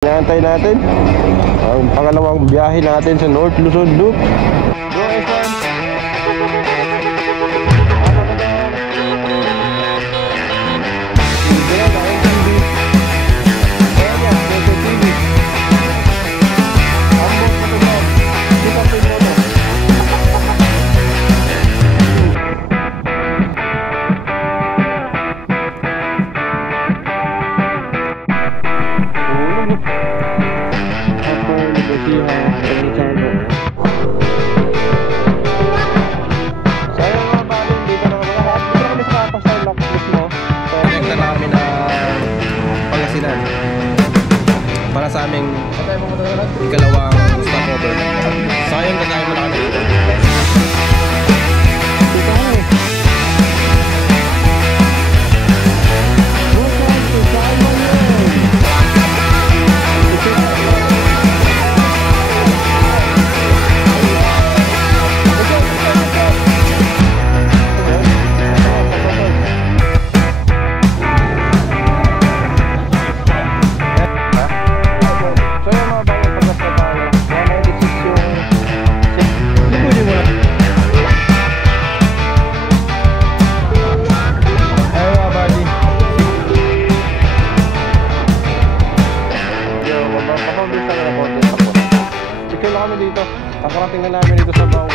Inaantay natin ang pangalawang biyahe natin sa North Luzon Loop. Go Evan! Para sa aming ikalawang stopover. Sayang kakain mo na kami dito. Nakarating na namin dito sa bawah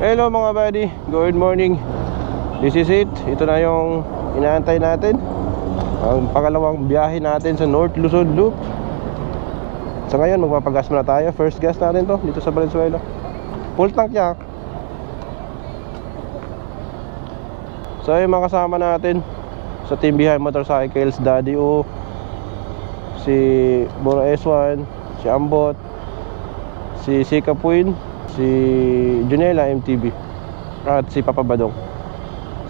Hello mga buddy, good morning. This is it. Ito na yung inaantay natin, ang pangalawang biyahe natin sa North Luzon Loop. So ngayon magpapagas muna tayo. First gas natin to dito sa Valenzuela. Full tank niya. So yung mga kasama natin sa Team Behind Motorcycles, Daddy O, si Boro S1, si Ambot, si Sika Puin, si Junela MTV at si Papa Badong.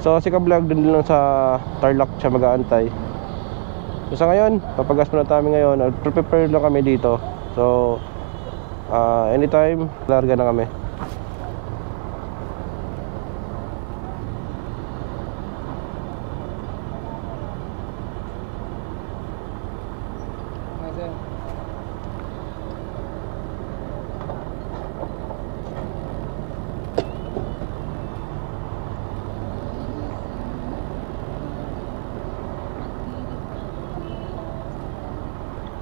So si Ka-Vlog dun lang sa Tarlac siya mag-aantay. So sa ngayon, papagas muna tayo ngayon. Prepare lang kami dito. So anytime, larga na kami.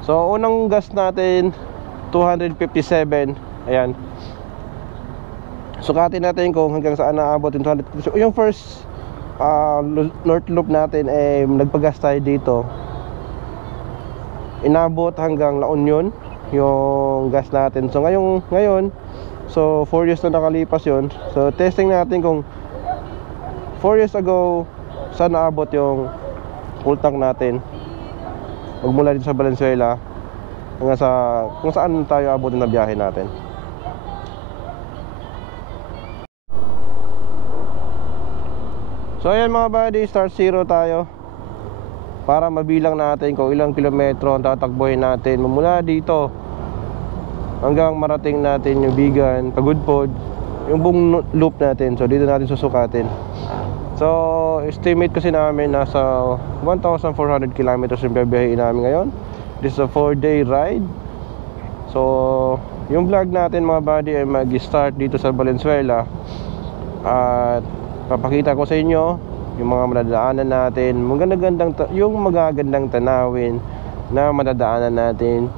So unang gas natin 257. Ayan. Sukatin natin kung hanggang saan naabot yung 257. Yung first North Loop natin nagpagas tayo dito. Inabot hanggang La Union yung gas natin. So ngayon so 4 years na nakalipas yun. So testing natin kung 4 years ago saan naabot yung full tank natin. Magmula dito sa Valenzuela hanggang sa kung saan tayo abutin na biyahe natin. So ayan mga buddy, start zero tayo para mabilang natin kung ilang kilometro ang tatakbohin natin mula dito hanggang marating natin yung Bigan, Pagudpod, yung buong loop natin. So dito natin susukatin. So estimate kasi namin nasa 1,400 kilometers yung biyahein namin ngayon. This is a 4-day ride. So yung vlog natin mga buddy ay mag-start dito sa Valenzuela. At papakita ko sa inyo yung mga madadaanan natin, yung magagandang tanawin na madadaanan natin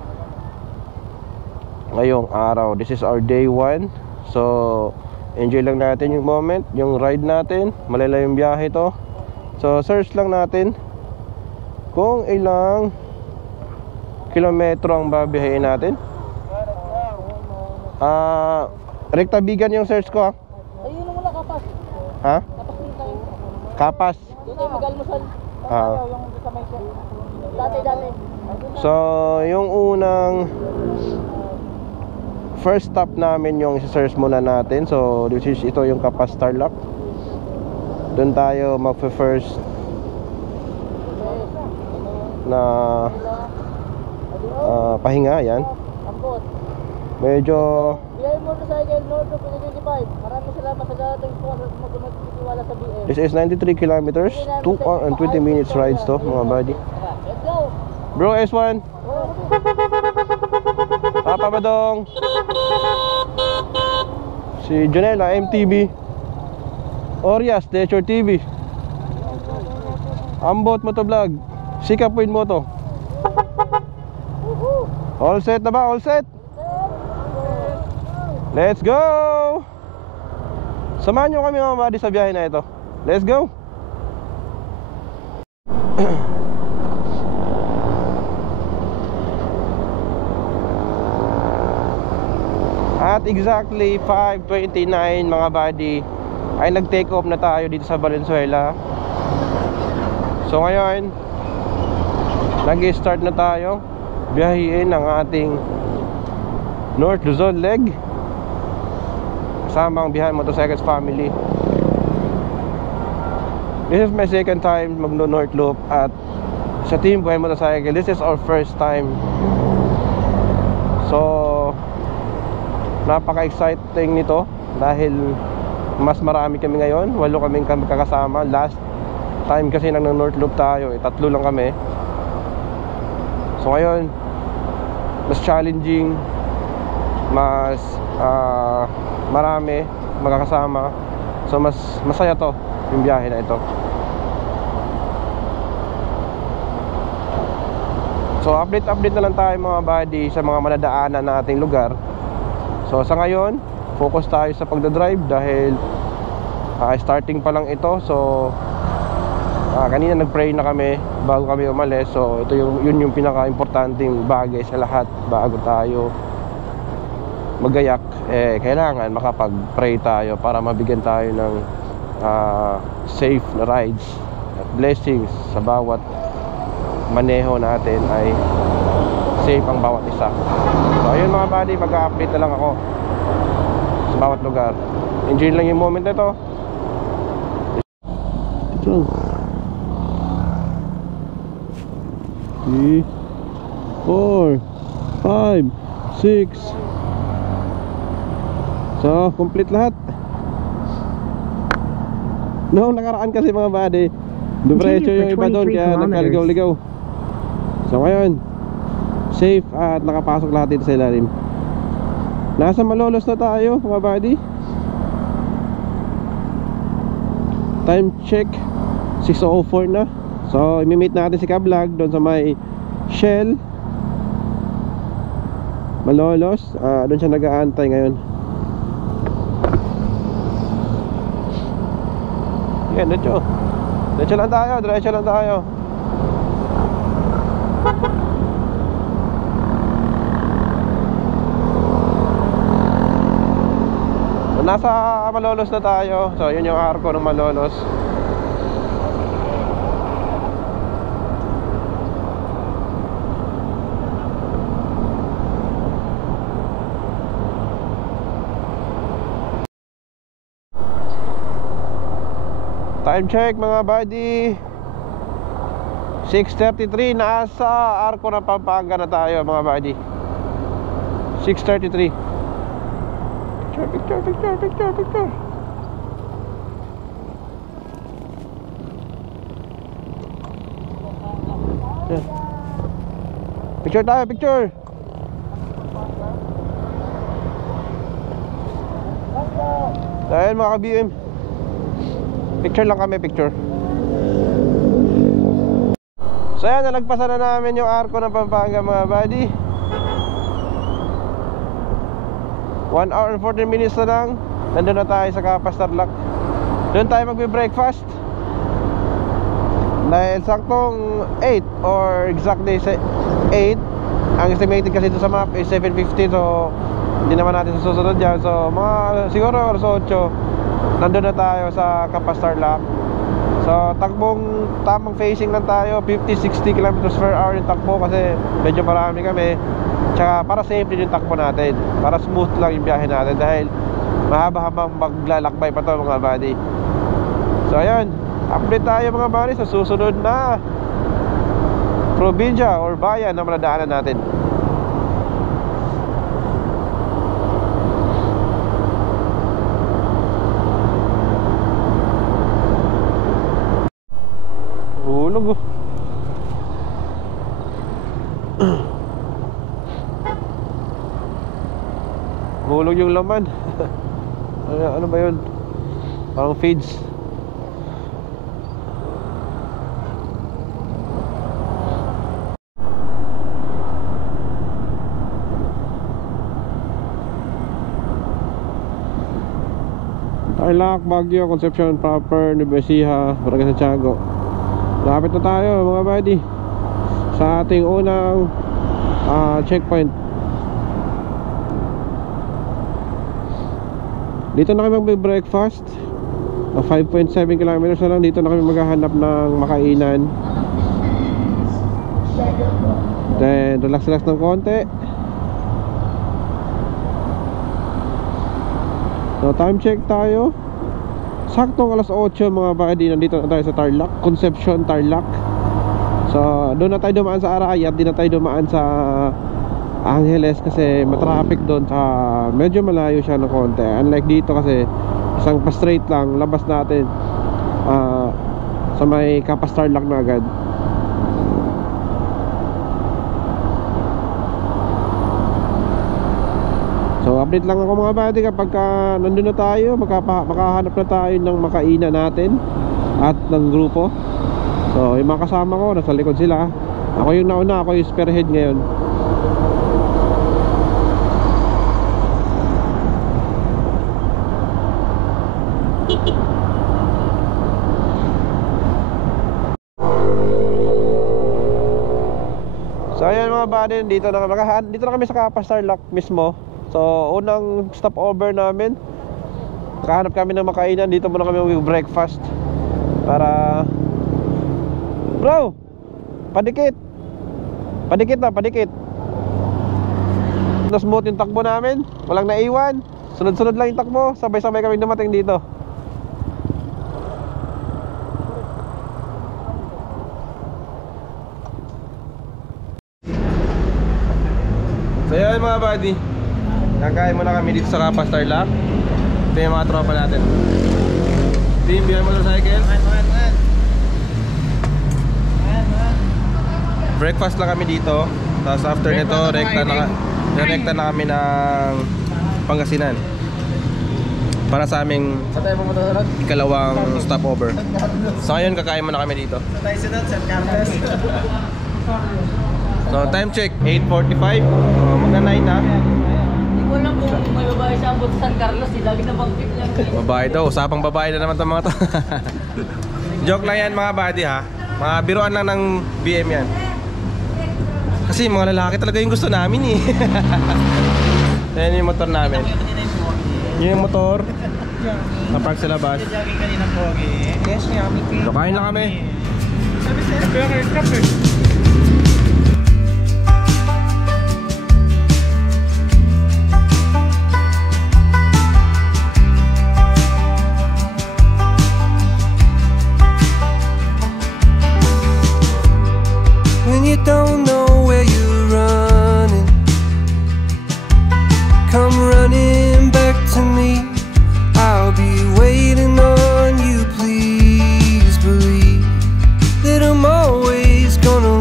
ngayong araw. This is our day 1. So enjoy lang natin yung moment, yung ride natin. Malayo yung biyahe to. So search lang natin kung ilang kilometro ang babiyahin natin. Rekta Bigan yung search ko. Ayun mo na Kapas. Ha? Kapas din tayo. Kapas. Doon tayo mag-almusal. Yung sa may dati. So yung unang first stop namin yung search muna natin. So which is ito yung Kapas Tarlac. Doon tayo magfe-first na pahinga. Yan. Ambot. Medyo BM Motorcycle North 2025. Maraming salamat sa dating sponsor mo kumatiwala sa BM. this is 93 kilometers, 2 hours and 20 minutes rides to mga buddy. Let's go. Bro, S1 Papa Badong, si Jonella MTV, Orias Nature TV, Ambot Motovlog, Sika Point Moto. All set na ba? All set? Let's go! Samahan nyo kami mga buddy sa biyahe na ito. Let's go! At exactly 5:29 mga buddy ay nag-take off na tayo dito sa Valenzuela. So ngayon nag-start na tayo biyahiin ang ating North Luzon leg kasama ang Behind Motorcycles family. This is my second time mag-North Loop at sa team Behind Motorcycle, this is our first time. So napaka-exciting nito dahil mas marami kami ngayon, 8 kaming kakasama. Last time kasi nang North Loop tayo, 3 lang kami. So ngayon mas challenging, mas marami magkakasama. So mas masaya to yung biyahe na ito. So update na lang tayo mga buddy sa mga manadaanan na ating lugar. So sa ngayon, focus tayo sa pagdadrive dahil starting pa lang ito. So kanina nag-pray na kami bago kami umalis. So ito yun yung pinaka-importanting bagay sa lahat. Bago tayo magayak, kailangan makapag-pray tayo para mabigyan tayo ng safe na rides at blessings sa bawat maneho natin ay safe ang bawat isa. So ayun mga buddy, mag-update na lang ako sa bawat lugar. Enjoy lang yung moment na ito. Ito 3, 4, 5, 6. So complete lahat. Noong nakaraan kasi mga buddy, dumiretso yung iba doon kaya nagkaligaw-ligaw. So ngayon safe at nakapasok lahat dito sa ilalim. Nasa Malolos na tayo mga buddy. Time check 6:04 na. So imi-meet natin si Kablog doon sa may Shell Malolos. Doon siya nag-aantay ngayon. Yan, diretso lang tayo. So, nasa Malolos na tayo. So yun yung arko ng Malolos. Time check mga buddy, 6:33. Nasa arko ng Pampanga na tayo mga buddy. 6:33. Picture. Yan. Picture tayo, picture. Dahil mga ka-BM, picture lang kami, picture. So yan, nalagpasan na namin yung arko ng Pampanga mga buddy. 1 hour and 14 minutes na lang. Nandun na tayo sa Kapas Tarlac. Doon tayo magbe-breakfast. Dahil saktong 8 or exactly 8. Ang estimated kasi dito sa map is 7:50. So hindi naman natin susunod yan. So mga siguro oras 8 nandun na tayo sa Kapas Tarlac. So takbong tamang facing lang tayo, 50-60 kilometers per hour yung takbo kasi medyo marami kami. Tsaka para safe din yung takbo natin, para smooth lang yung biyahe natin dahil mahaba-habang maglalakbay pa to mga buddy. So ayun, update tayo mga buddy sa susunod na probinsya or bayan na madadaanan natin. Hulog oh. Hulog yung laman. Ano ba yun? Parang feeds. Tarlac, Baguio, Concepcion proper, Nueva Ecija, Barangay Santiago. Lapit na tayo mga buddy sa ating unang checkpoint. Dito na kami mag-breakfast. 5.7 kilometers na lang. Dito na kami maghahanap ng makainan. Then relax ng konti. So time check tayo. Saktong alas 8 mga buddy. Nandito na tayo sa Tarlac, Concepcion, Tarlac. So doon na tayo dumaan sa Arayat. Di na tayo dumaan sa Angeles kasi matraffic doon, sa medyo malayo siya ng konti. Unlike dito kasi isang pa straight lang, labas natin sa may Capas Tarlac na agad. So update lang ako mga buddy kapag nandun na tayo, makahanap na tayo ng makainan natin at ng grupo. So yung mga kasama ko nasa likod sila. Ako yung nauna, ako yung spearhead ngayon. So ayan mga buddy, dito na kami sa Capas Tarlac mismo. So unang stopover namin, kahanap kami ng makainan. Dito muna kami mag-breakfast para bro, padikit na smooth yung takbo namin, walang naiwan. Sunod-sunod lang yung takbo, sabay-sabay kami dumating dito. So yun mga buddy, kakain muna kami dito sa Capas Tarlac. Ito yung mga tropa natin. Team, biyan motorcycle. Breakfast lang kami dito. Tapos after nito, rekta na kami ng Pangasinan para sa aming ikalawang stopover. So ngayon kakain muna kami dito. So time check 8:45. Magna 9 na. Hindi ko alam kung may babae sa abot San Carlos. Lagi na bang pick lang. Babae daw, usapang babae na naman itong mga to. Joke lang yan mga buddy ha. Mga biruan lang ng BM yan. Kasi mga lalaki talaga yung gusto namin eh. Yan yung motor namin. Yun yung motor. Napark sa labas. So kain na kami. When you don't know where you're running, come running back to me. I'll be waiting on you. Please believe that I'm always gonna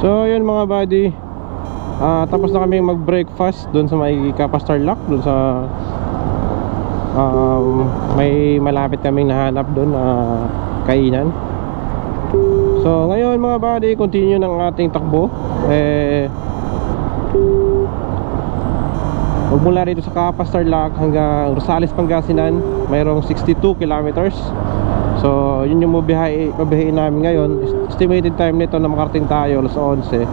So yun mga buddy, tapos na kami mag-breakfast doon sa may Kapastarlak, doon sa may malapit kaming nahanap doon na kainan. So ngayon mga buddy, continue ng ating takbo. Magmula rito sa Kapastarlak hanggang Rosales, Pangasinan, mayroong 62 kilometers. So yun yung mabiyahin namin ngayon. Estimated time nito na makarating tayo alas 11.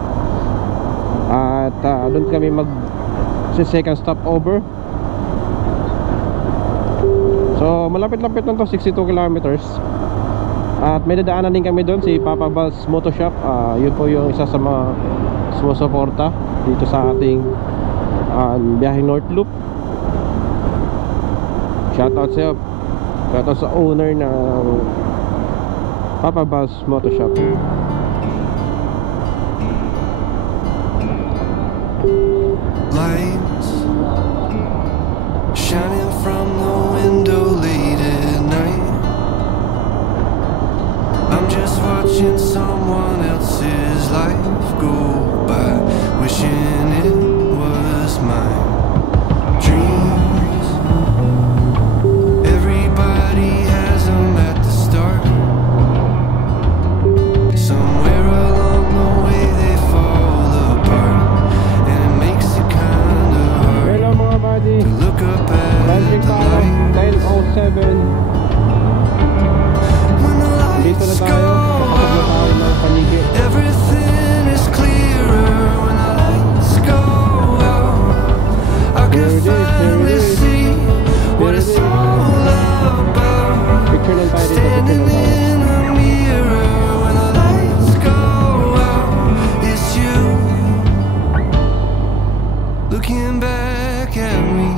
At doon kami second stop over. So malapit-lapit lang to, 62 kilometers. At may dadaanan din kami doon, si Papa Val's Moto Shop. Yun po yung isa sa mga sumusuporta dito sa ating biyaheng North Loop. Shoutout sa'yo. Shoutout sa owner ng Papa Val's Moto Shop. Lights shining from the window late at night. I'm just watching someone else's life go by, wishing it was mine. Dreams, everybody has them at the start. Somewhere along the way they fall apart, and it makes it kinda hard Hello mga buddy, to look up at Magic the Power light. 907. When the Dito na lights tayo, go nakapag na tayo ng panigi. everything is clearer. When the lights go out, I can Here it is, here it finally is. see what Here it it's is. all about. Picture lang tayo dito, picture Standing lang tayo. in the mirror when the lights go out, it's you looking back at me.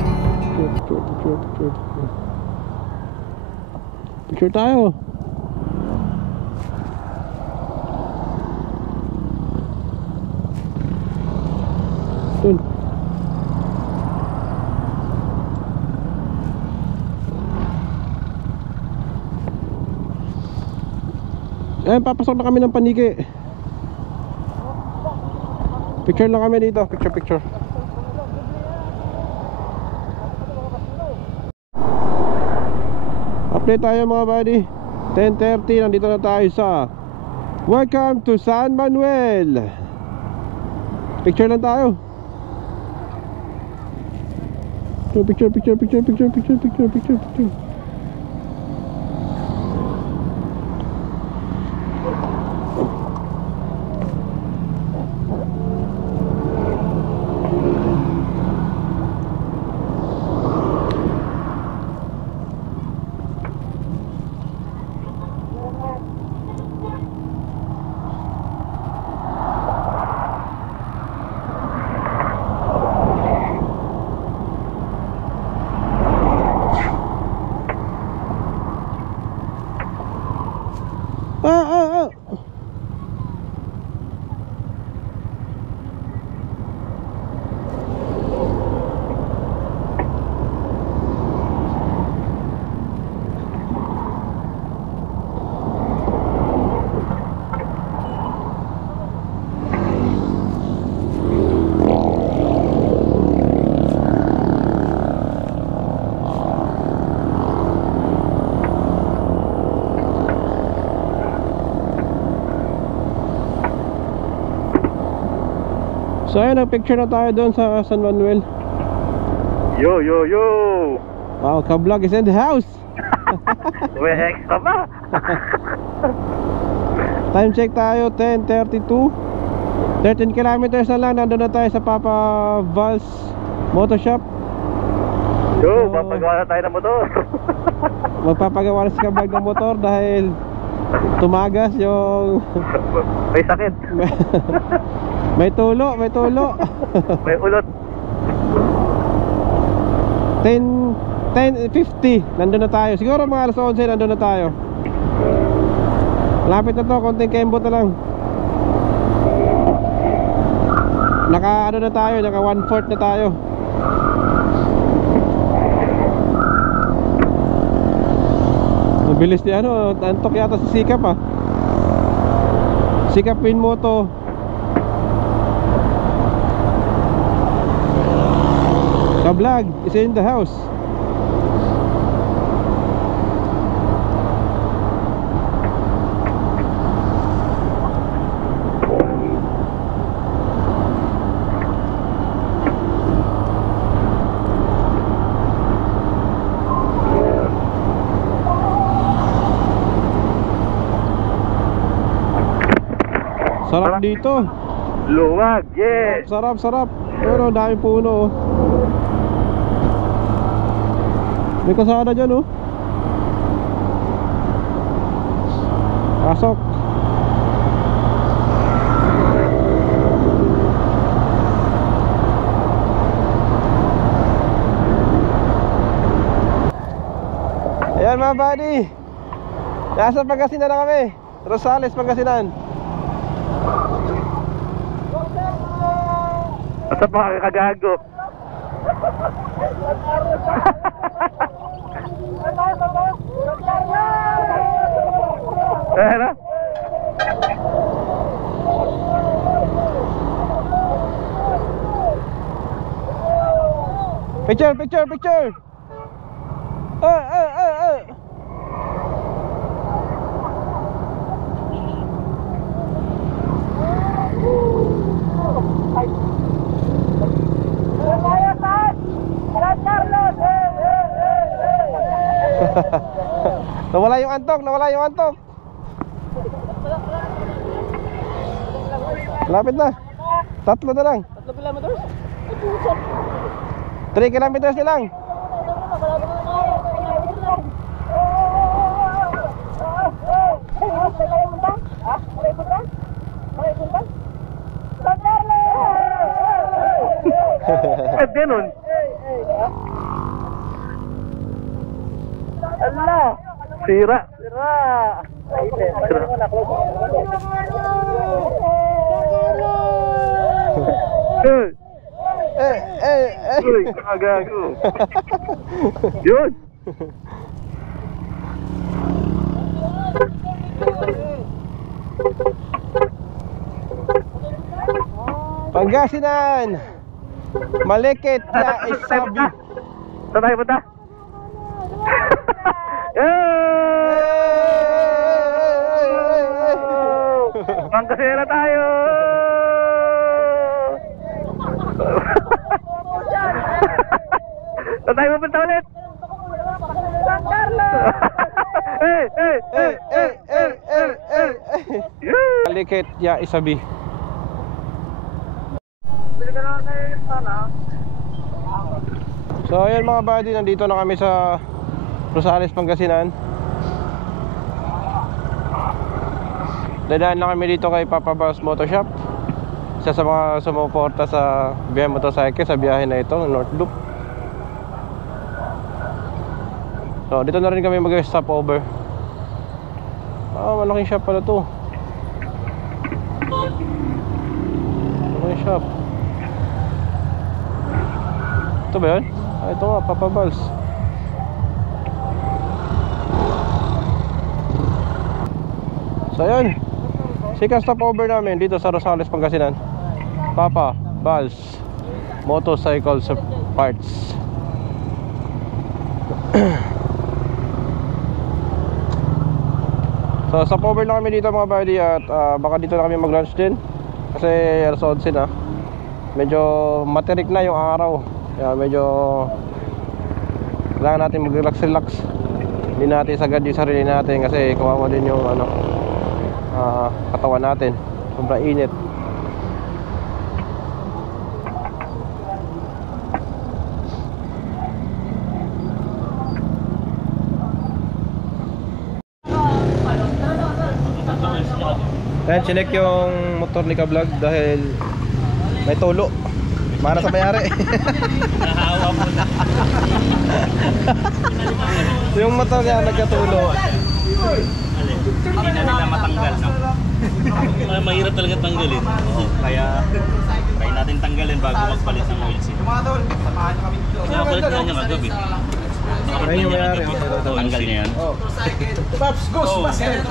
Picture tayo. Dun. Ayun, papasok na kami ng paniki. Picture lang kami dito, picture. Update tayo mga buddy. 10:30, nandito na tayo sa Welcome to San Manuel. Picture lang tayo. Picture. So ayun, nag-picture na tayo doon sa San Manuel. Yo! Wow, ka-vlog is in the house. May extra ba? Time check tayo, 10:32. 13 kilometers na lang, nandun na tayo sa Papa Val's Moto Shop. Yo, papagawa na tayo ng motor. Magpapagawa na si ka-vlog ng motor dahil tumagas yung May sakit. may tulo. May ulot. 10:50 nandun na tayo. Siguro mga alas 11 nandun na tayo. Lapit na to, konting kembot na lang. Naka 1/4 na tayo. Mabilis ni antok yata si Sikap ah. Sikap Winmoto. Ka-vlog is in the house. Sarap dito. Luwag, yes! Sarap, sarap. Pero dami puno oh. May kasada dyan oh. Pasok. Ayan mga buddy, nasa Pangasinan na kami. Rosales, Pangasinan. Basta pa kagago. Ano? Picture, picture, picture. Nawala yung antok, nawala yung antok. Lapit na. 3 na lang. 3 kilometers? 3 kilometers na lang. At ganun. Allah! Sira! Sira! Uy, kagago. Yun! Pangasinan. Malekit na isabi. Saan tayo punta? Pangkasira tayo! Saan tayo pupunta ulit? San Carlos! Malekit ya isabi. So ayun mga buddy, nandito na kami sa Rosales, Pangasinan. Dadaan na kami dito kay Papa Bals Motor Shop. Isa sa mga sumuporta sa BM Motorcycle sa biyahe na ito, North Loop. So dito na rin kami mag-stop over. Malaking shop pala to. Malaking shop. Ito ba yun? Ito nga, Papa Bals. So yun, second stopover namin dito sa Rosales, Pangasinan. Papa Bals Motorcycle Parts. So stopover na kami dito mga buddy. At baka dito na kami mag lunch din. Kasi alas 11 na. Medyo materik na yung araw. Kaya medyo kailangan natin mag-relax. Hindi natin sagad yung sarili natin. Kasi kawawa din yung katawan natin. Sobrang init. Ayan, chinek yung motor ni Ka-Vlog dahil may tulo. Para sa mayari. Nahawa mo na. Yung motor niya nagkatulo. Hindi na nila matanggal, no? Mahirap talaga tanggalin. Kaya try natin tanggalin bago magpalit ng oil seal. Nakapalit na niya kagabi. Ayun yung mayari. Tanggal niya yan. Paps, ghost,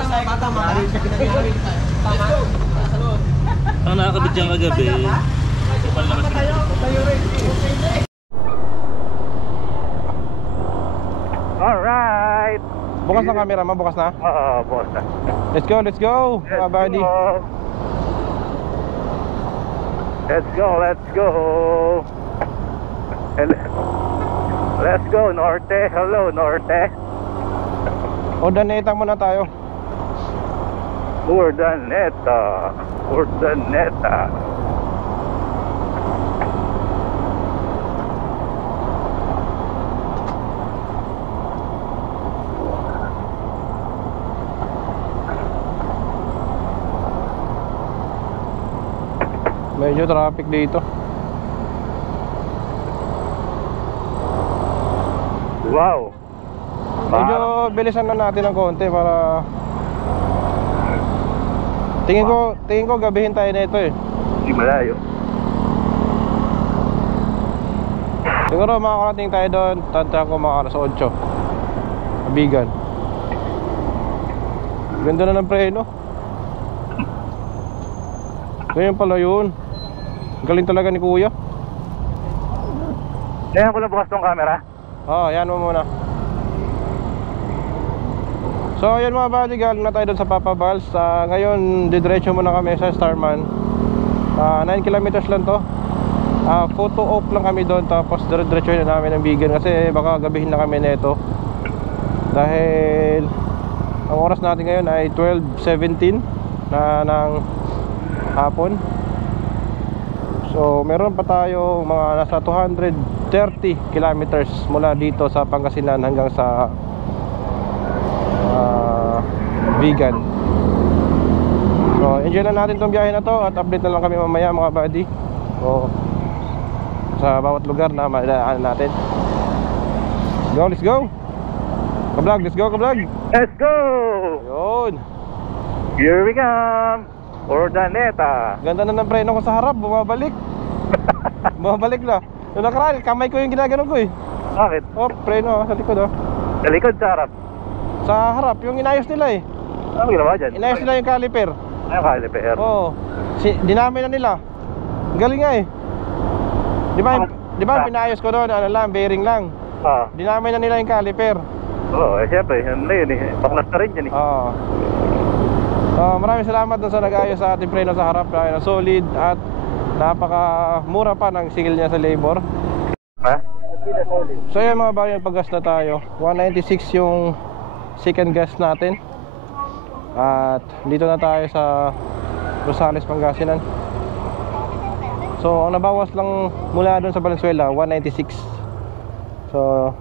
bata maaari. Ang nakakabit dyan kagabi. Bukas na camera mo, bukas na. Oo, bukas na. Let's go, mga buddy. Let's go. Let's go, Norte. Hello, Norte. Urdaneta muna tayo. Urdaneta. Medyo traffic dito. Wow. Medyo bilisan na natin ng konti para tingin ko gabihin tayo nito eh. Hindi malayo. Siguro makakarating tayo doon, tanta ko mga alas 8. Kabigan. Ganda na ng preno. Ganyan pala yun. Galing talaga ni kuya. Kaya ko lang bukas tong camera. Yan mo muna. So ayun mga buddy, galing na tayo doon sa Papa Vals. Ngayon didiretso muna kami sa Starman. 9 kilometers lang to. Photo op lang kami doon, tapos diretso na namin ng Bigan kasi baka gabihin na kami nito. Dahil ang oras natin ngayon ay 12:17 na ng hapon. So meron pa tayo mga nasa 230 kilometers mula dito sa Pangasinan hanggang sa Bigan. So enjoy na natin tong biyahe na to at update na lang kami mamaya mga buddy. So sa bawat lugar na madaanan natin. Let's go. Kablog, let's go kablog. Let's go! Yun. Here we come! Urdaneta! Ganda na ng preno ko sa harap, bumabalik. Bumabalik na. Yung nakaraan, kamay ko yung ginaganon ko eh. Bakit? Preno sa likod Sa likod, sa harap. Sa harap, yung inayos nila eh. Ano ginawa dyan? Inayos nila yung caliper. Ano caliper? Oo. Dinamay na nila. Galing nga eh. Di ba pinayos ko doon, ano lang, bearing lang. Dinamay na nila yung caliper. Oo, syempre, ano na yun eh. Paklas na rin yan eh. Maraming salamat dun sa nag-ayos sa ating preno sa harap na solid at napakamura pa ng sigil niya sa labor. So yun mga bagay, pag-gas na tayo. 196 yung second gas natin. At dito na tayo sa Rosales, Pangasinan. So ang nabawas lang mula dun sa Valenzuela, 196. So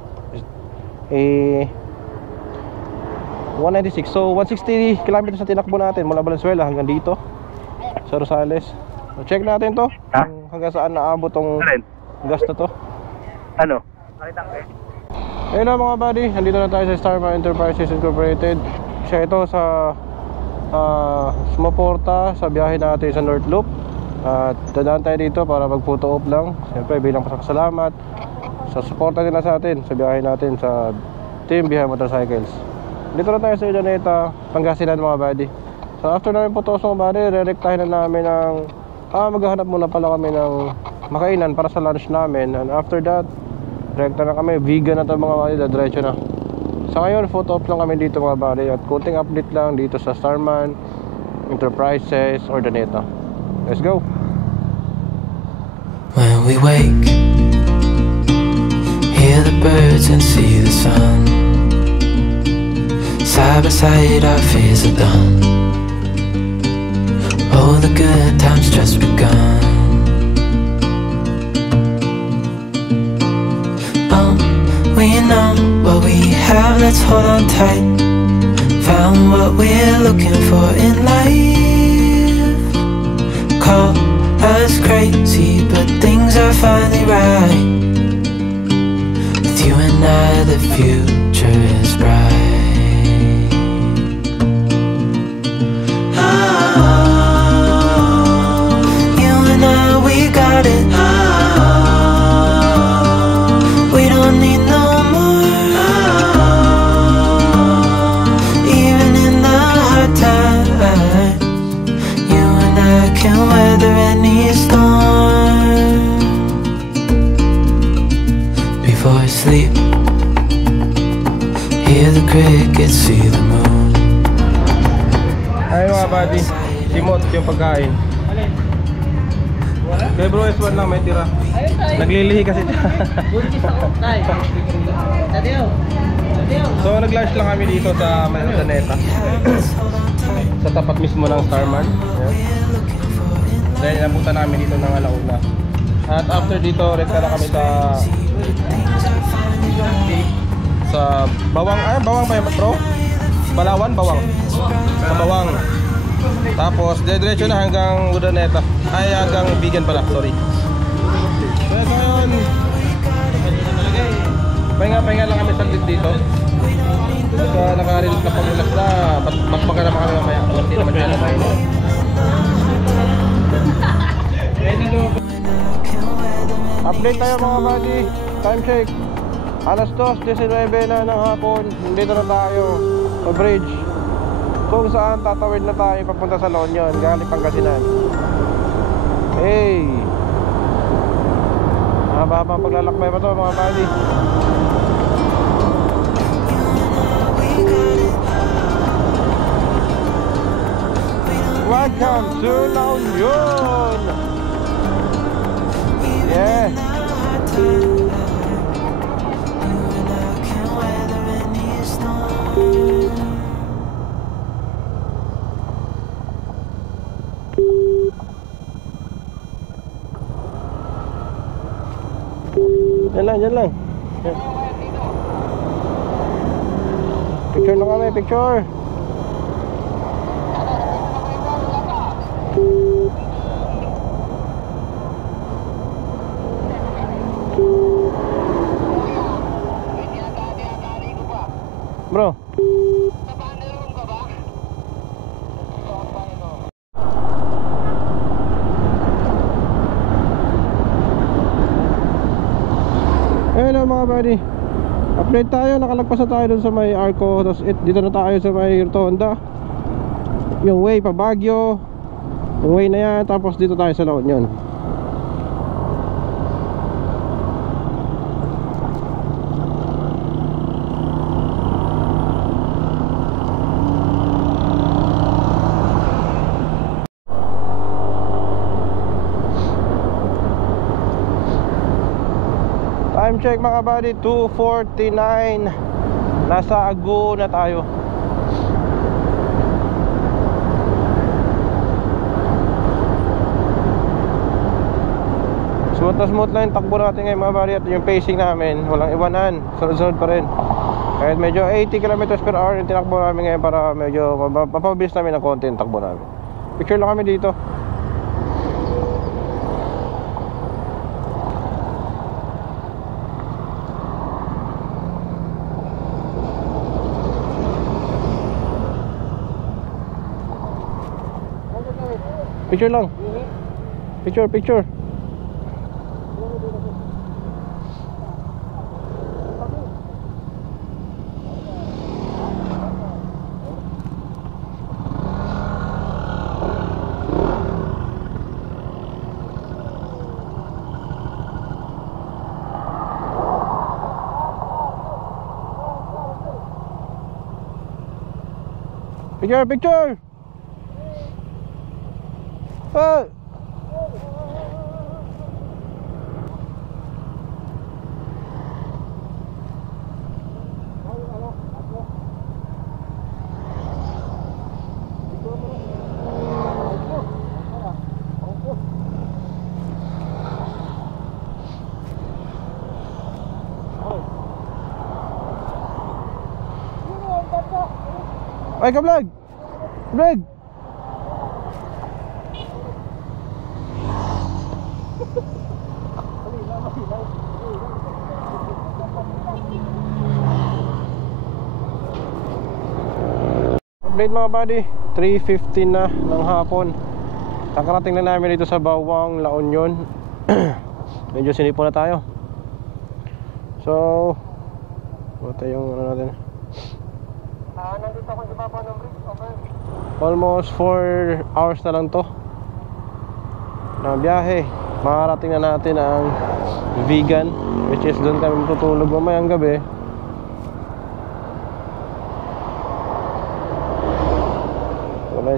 196. So 160 kilometers na tinakbo natin mula Valenzuela hanggang dito sa Rosales. So, check natin to hanggang saan naabot tong gas na to. Ano? Ayun na mga buddy, nandito na tayo sa Starman Enterprises Incorporated. Siya ito sa Sumaporta sa biyahe natin sa North Loop. At dadaan tayo dito para mag photo op lang. Siyempre bilang pasasalamat sa suporta nila sa atin sa biyahe natin sa Team Bihay Motorcycles. Dito na tayo sa Urdaneta, Pangasinan mga buddy. So after namin po mga buddy, re-rectahin na namin ng maghahanap muna pala kami ng makainan para sa lunch namin. And after that, rekta na kami, vegan na to mga buddy, diretso na. Sa ngayon, photo op lang kami dito mga buddy. At kunting update lang dito sa Starman Enterprises, Urdaneta. Let's go! When we wake, hear the birds and see the sun. Side by side our fears are done. Oh, the good times just begun. Oh, we know what we have, let's hold on tight. Found what we're looking for in life. Call us crazy, but things are finally right. With you and I, the future is bright. Got it. We don't need no more. Even in the hard times, you and I can weather any storm. Before I sleep, hear the the crickets see the moon. Ay mga buddy, simot yung pagkain. Kay bro S1 lang may tira. Naglilihi kasi siya. So nag-lunch lang kami dito sa Manzaneta. Sa tapat mismo ng Starman. Dahil napunta namin dito ng alauna. At after dito, rest na kami sa Bawang. Bawang ba yung bro? Balawan? Bawang. Sa Bawang. Tapos diretso na hanggang Urdaneta. Ay hanggang Bigan pala, sorry. So ngayon, pahinga lang kami saglit dito. Naka-relax na pag-relax na. Mas baka naman kami mamaya. Hindi naman siya naman. Update tayo mga buddy. Time check. Alas 2:19 na ng hapon. Dito na tayo sa bridge kung saan tatawid na tayo papunta sa La Union, galing Pangasinan. Hey, haba-habang paglalakbay pa to mga buddy. Welcome to La Union. Yeah. Diyan lang. Picture na kami, picture. Bro. Hello mga buddy. Update tayo, nakalagpas na tayo dun sa may Arco. Tapos dito na tayo sa may Rotonda. Yung way pa Baguio. Yung way na yan. Tapos dito tayo sa La Union. Time check mga buddy, 2:49. Nasa Agu na tayo. Smooth na smooth lang yung takbo natin ngayon mga buddy. At yung pacing namin, walang iwanan, sunod-sunod pa rin. Kahit medyo 80 km/h yung tinakbo namin ngayon, para medyo mapabilis namin ng konti yung takbo namin. Picture lang kami dito. Picture lang. Picture. Picture. Oh. Ay, ka-vlog! Vlog! Update mga buddy, 3:15 na ng hapon. Kakarating na namin dito sa Bawang, La Union. Medyo sinipo na tayo. So, ito yung ano natin. Nandito ako sa baba ng bridge, okay. Almost 4 hours na lang to na biyahe. Makarating na natin ang Vegan, which is doon kami matutulog mamayang gabi.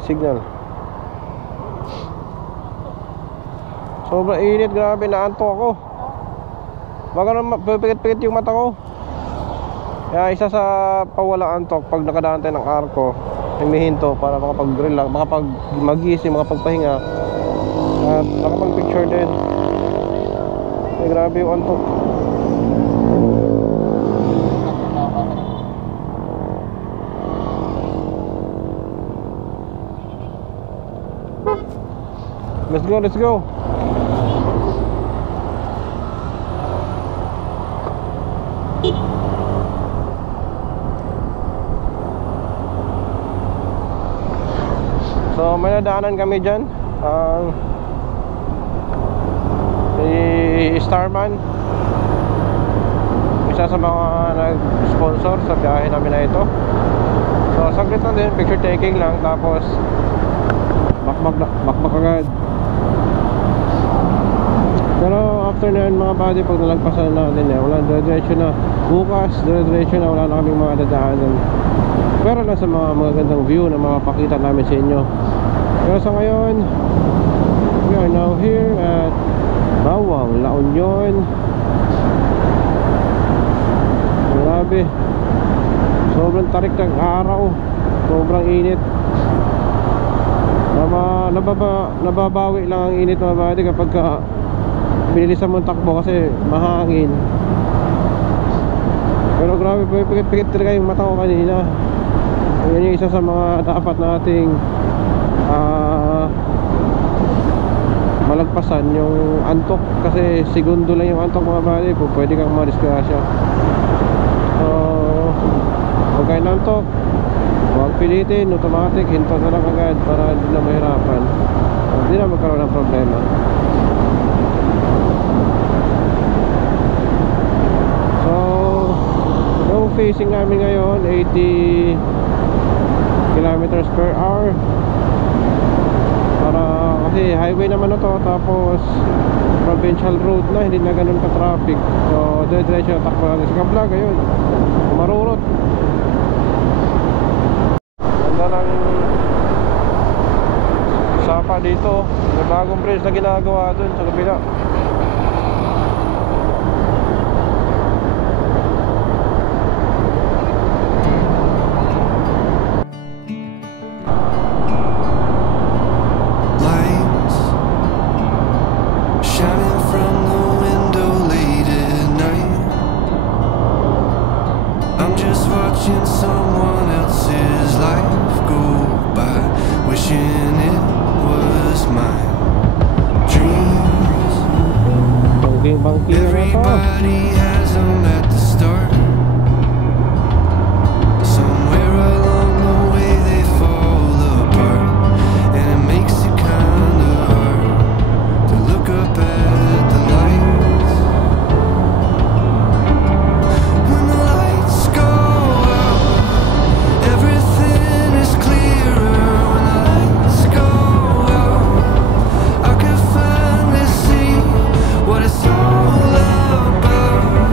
may signal. Sobrang init, grabe, naanto ako. Baka naman pipikit-pikit yung mata ko. Kaya isa sa pawala antok, pag nakadaan tayo ng arko, humihinto para makapag-relax, mag-gising, makapagpahinga, at makapag-picture din. Ay, grabe yung antok. Let's go, let's go. So may nadaanan kami dyan, si Starman, isa sa mga nag-sponsor sa biyahe namin na ito. So saglit lang din, picture taking lang, tapos bakbak agad. Pero after na yun mga buddy, pag nalagpasan natin wala, dire-diretso na. Bukas, dire-diretso na, wala na kaming mga dadaanan. Pero nasa mga magagandang view na mapapakita namin sa inyo. Pero sa ngayon, we are now here at Bawang, La Union. Grabe, sobrang tarik ng araw, sobrang init. Nababawi lang ang init mga buddy kapag binilisan mo ang takbo kasi mahangin. Pero grabe, pikit-pikit talaga yung mata ko kanina. Yan yung isa sa mga dapat nating malagpasan, yung antok. Kasi segundo lang yung antok mga buddy, pwede kang madisgrasya. So huwag kayo nantok, huwag pilitin, automatic, hinto na lang agad para hindi na mahirapan, hindi na magkaroon ng problema. So yung facing namin ngayon 80 kilometers per hour, para kasi highway naman na to, tapos provincial road na, hindi na ganun ka traffic. So dire-diretso na takbo natin sa Kablag. Ayun, marurot. Ganda ng sapa dito, may bagong bridge na ginagawa dun sa kabila. Everybody has them at the start. Somewhere along the way they fall apart, and it makes it kinda hard to look up at the lights. When the lights go out, everything is clearer. When the lights go out, I can finally see what it's all about.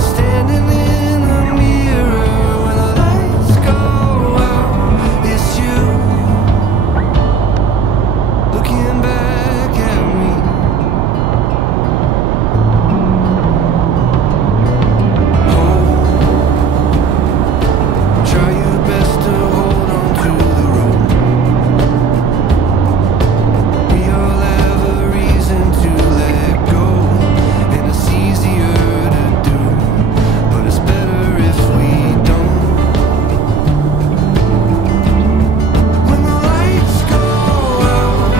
Standing in the mirror when the lights go out, it's you looking back at me. Try your best to hold on to the rope. We all have a reason to let go, and it's easier to do, but it's better if we don't. When the lights go out,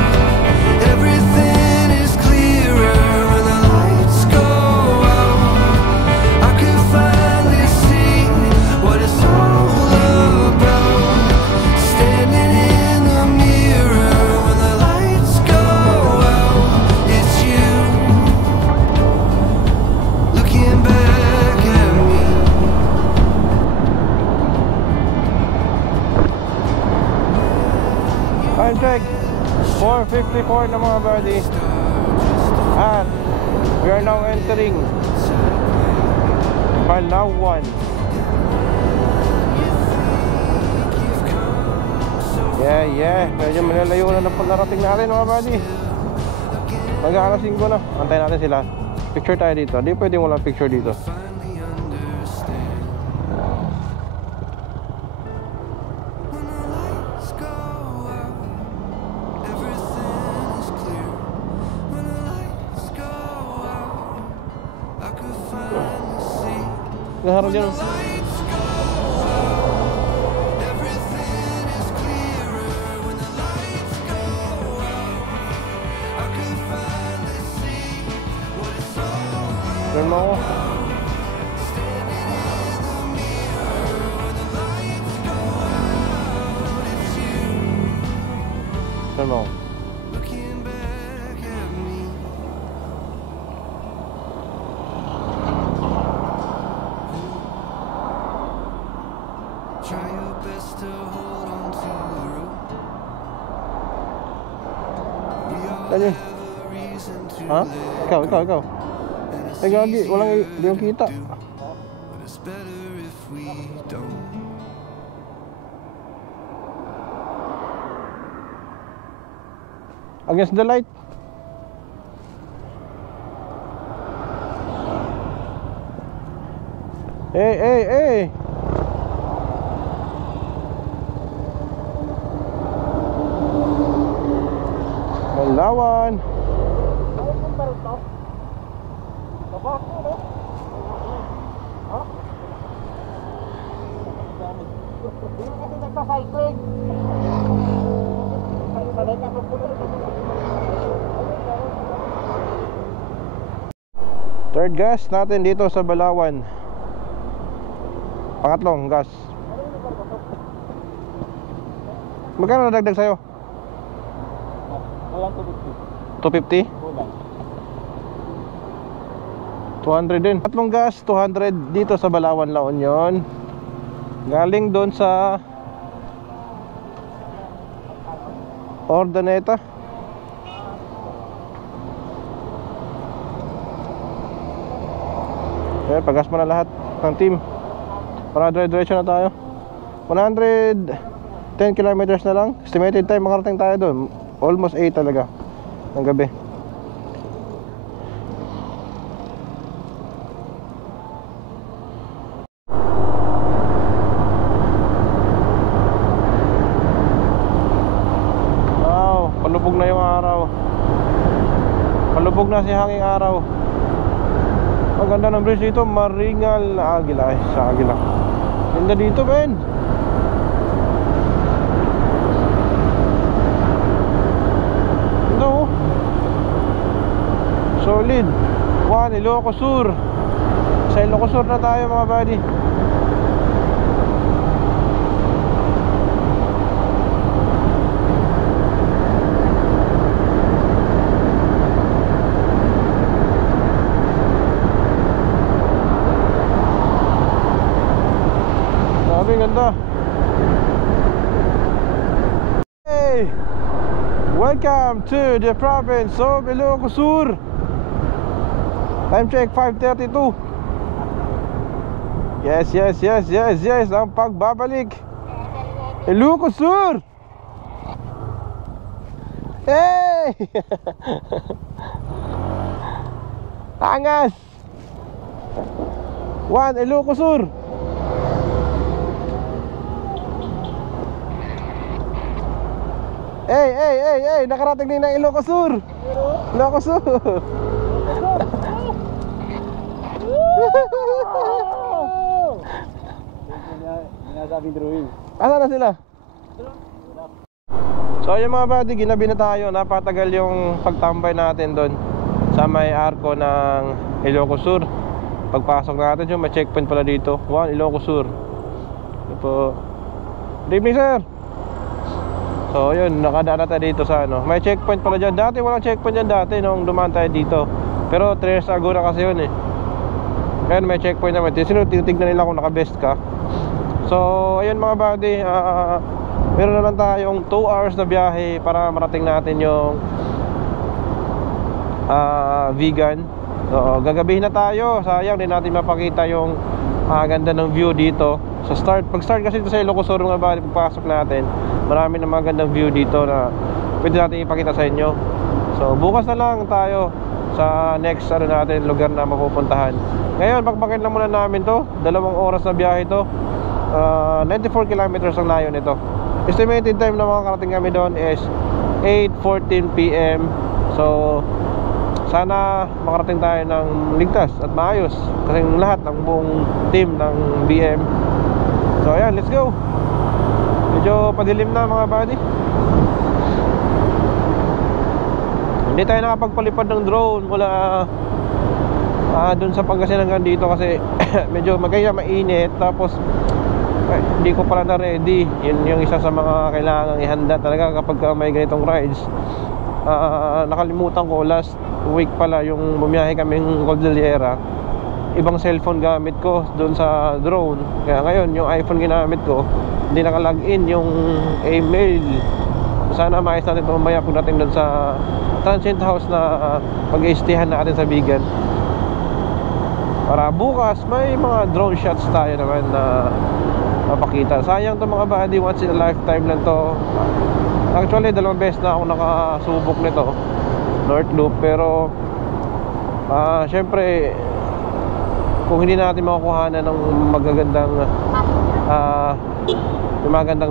everything is clearer. When the lights go out, I can finally see what it's all about. Standing in the mirror when the lights go out, it's you looking back at me. Time check 4:54 na mga buddy, and we are now entering Palawan. Yeah. Medyo malalayo na narating natin mga buddy. Mag-aalas 5 na. Antayin natin sila. Picture tayo dito. Di pwedeng walang picture dito. Naharap dyan. Turn mo ako. Turn mo ako. Dali. Ha? Ikaw. Ay gagi, di yung kita. Against the light. Hey. Malawan. Third gas natin dito sa Balawan. Pangatlong gas. Magkano nadagdag sa'yo? 250? 200 din. Tatlong gas, 200 dito sa Balawan, La Union. Galing doon sa Ordaneta. Ayan, pagas mo na lahat ng team. Para diretso na tayo. 110 kilometers na lang. Estimated time makarating tayo doon. Almost 8 talaga ng gabi. Wow, palubog na yung araw. Palubog na si hanging araw. Ang ganda ng bridge dito, Maringal na Agila. Ay, sa Agila. Ganda dito, Ben. Ito, solid. Ilocos Sur. Sa Ilocos Sur na tayo mga buddy. Ganda. Hey, welcome to the province of Ilocos Sur. Time check 5:32. Yes. Ang pagbabalik Ilocos Sur. Hey. Angas. Ilocos Sur. Hey, nakarating din ng Ilocos Sur. Ilocos Sur. Asan na sila? So yung mga buddy, ginabi na tayo. Napatagal yung pagtambay natin doon sa may arko ng Ilocos Sur. Pagpasok natin yung may checkpoint pala dito. Ilocos Sur. Ito po. Good evening, sir. So yun, nakadaan na tayo dito sa ano. May checkpoint pala dyan. Dati walang checkpoint dyan dati nung dumaan tayo dito. Pero 3 years ago na kasi yun eh. Ngayon may checkpoint naman. Tinitignan nila kung naka-best ka. So ayun mga buddy, meron na lang tayong 2 hours na biyahe para marating natin yung vegan. So gagabihin na tayo. Sayang din natin mapakita yung ganda ng view dito. Sa pag start kasi dito sa Ilocos Sur mga buddy, pagpasok natin marami na magandang view dito na pwede natin ipakita sa inyo. So bukas na lang tayo sa next natin lugar na mapupuntahan. Ngayon bakbakin lang muna namin to, 2 oras na biyahe to. 94 kilometers ang layo nito. Estimated time na makakarating kami doon is 8:14 PM. So sana makarating tayo ng ligtas at maayos kasi lahat ng buong team ng BM. So ayan, let's go. Medyo padilim na mga buddy. Hindi tayo nakapagpalipad ng drone mula dun sa Pangasinan hanggang dito kasi medyo magkaya mainit. Tapos hindi ko pala na ready. Yun yung isa sa mga kailangan ihanda talaga kapag may ganitong rides. Nakalimutan ko last week pala yung bumiyahe kaming Cordillera, ibang cellphone gamit ko doon sa drone. Kaya ngayon yung iPhone ginamit ko, hindi naka-login yung email. Sana maayos natin ito mamaya pagdating doon sa transient house na pag-i-stayhan natin sa Bigan, para bukas may mga drone shots tayo naman na mapakita. Sayang to mga buddy, once in a lifetime lang to. Actually 2 beses na ako nakasubok nito, North Loop. Pero syempre kung hindi natin makukuhanan ng magagandang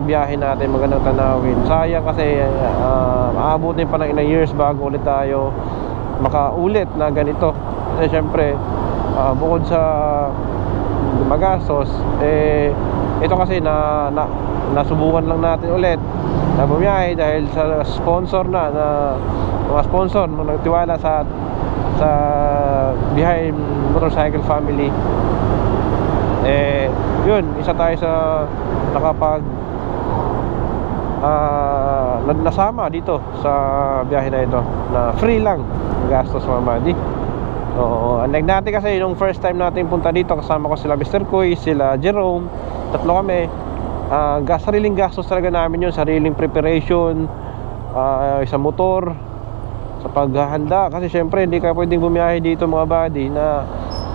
biyahe natin, magandang tanawin, sayang kasi aabutin pa ng ilang years bago ulit tayo makaulit na ganito. Kasi syempre bukod sa magastos, ito kasi nasubukan lang natin ulit na bumiyahe dahil sa sponsor na mga sponsor na nagtiwala sa Behind Motorcycle Family. Yun, isa tayo sa nakapag nasama dito sa biyahe na ito na free lang gastos mga buddy. So, unlike dati kasi yung first time natin punta dito, kasama ko sila Mr. Koy, sila Jerome, 3 kami. Sariling gastos talaga namin yun, sariling preparation, sa motor, sa paghahanda. Kasi syempre hindi ka pwedeng bumiyahe dito mga buddy na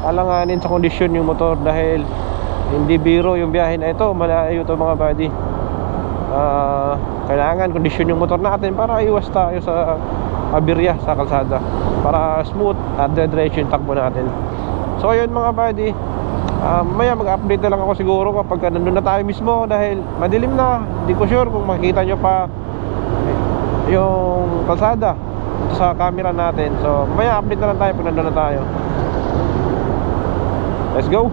alanganin sa kondisyon yung motor, dahil hindi biro yung biyahe na ito, malayo to mga buddy. Kailangan kondisyon yung motor natin para iwas tayo sa aberya sa kalsada, para smooth at diretso yung takbo natin. So yun mga buddy, maya mag-update na lang ako siguro kapag nandun na tayo mismo, dahil madilim na. Hindi ko sure kung makikita nyo pa yung kalsada sa camera natin. So maya update na lang tayo pag nandun na tayo. Let's go.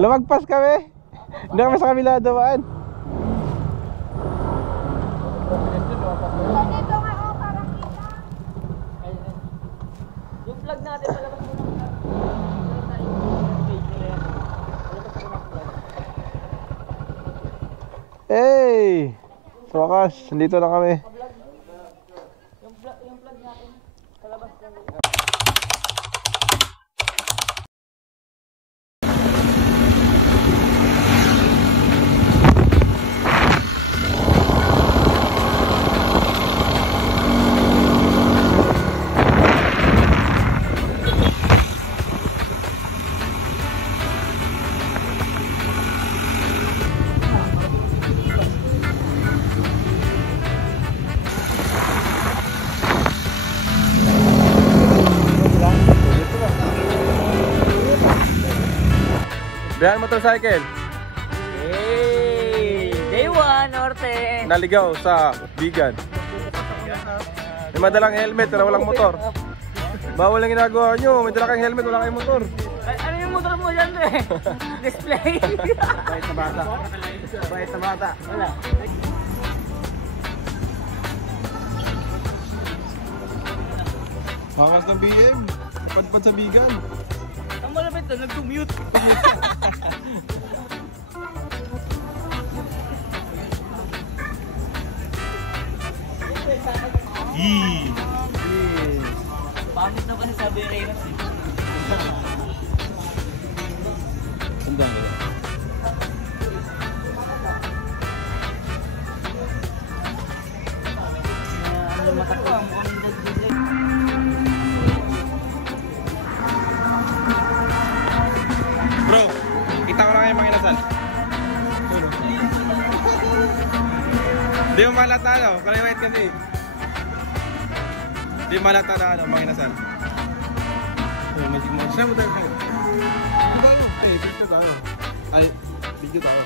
Lumagpas kami. Hindi kami sa kabila dumaan. Yung vlog natin palabas mo lang. Hey! Sa wakas, nandito na kami. Yung vlog natin palabas lang. Biyahe motorcycle. Hey! Day 1, Norte! Naligaw sa Bigan. May madalang helmet pero walang motor. Bawal ang ginagawa nyo. May dala kang helmet, wala kayong motor. Ano yung motor mo dyan, Re? Display! Bait na bata. Bait na bata. Wala. Makas ng BM. Padpad sa Bigan. Ang malapit to, nag-commute. Pangit na ba si Sabi Reynos eh? Sandang ka. Ano matakot ang mukhang nag-delay. Bro, kita ko lang yung mga inasal. Di mo malata ano, kaliwait kasi. Di mo malata na ano, mga inasal. Siya mo tayo kayo. Ay, video tayo. Ay, video tayo.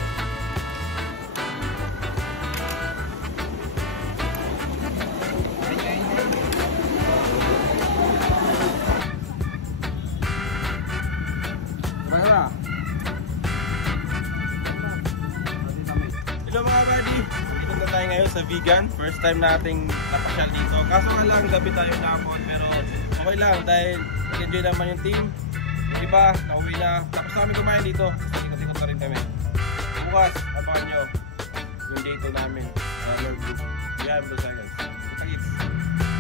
Hello mga buddy! Dito na tayo ngayon sa Bigan. First time nating napasyal dito. Kaso nga lang, gabi tayo napon. Pero okay lang dahil nag-enjoy naman yung team. Yung iba, nauwi na. Tapos namin kumain dito. Ikot-ikot na rin kami. Bukas, abangan nyo yung date namin. Lord Group. Biyahe mo tayo guys. Kita-kits!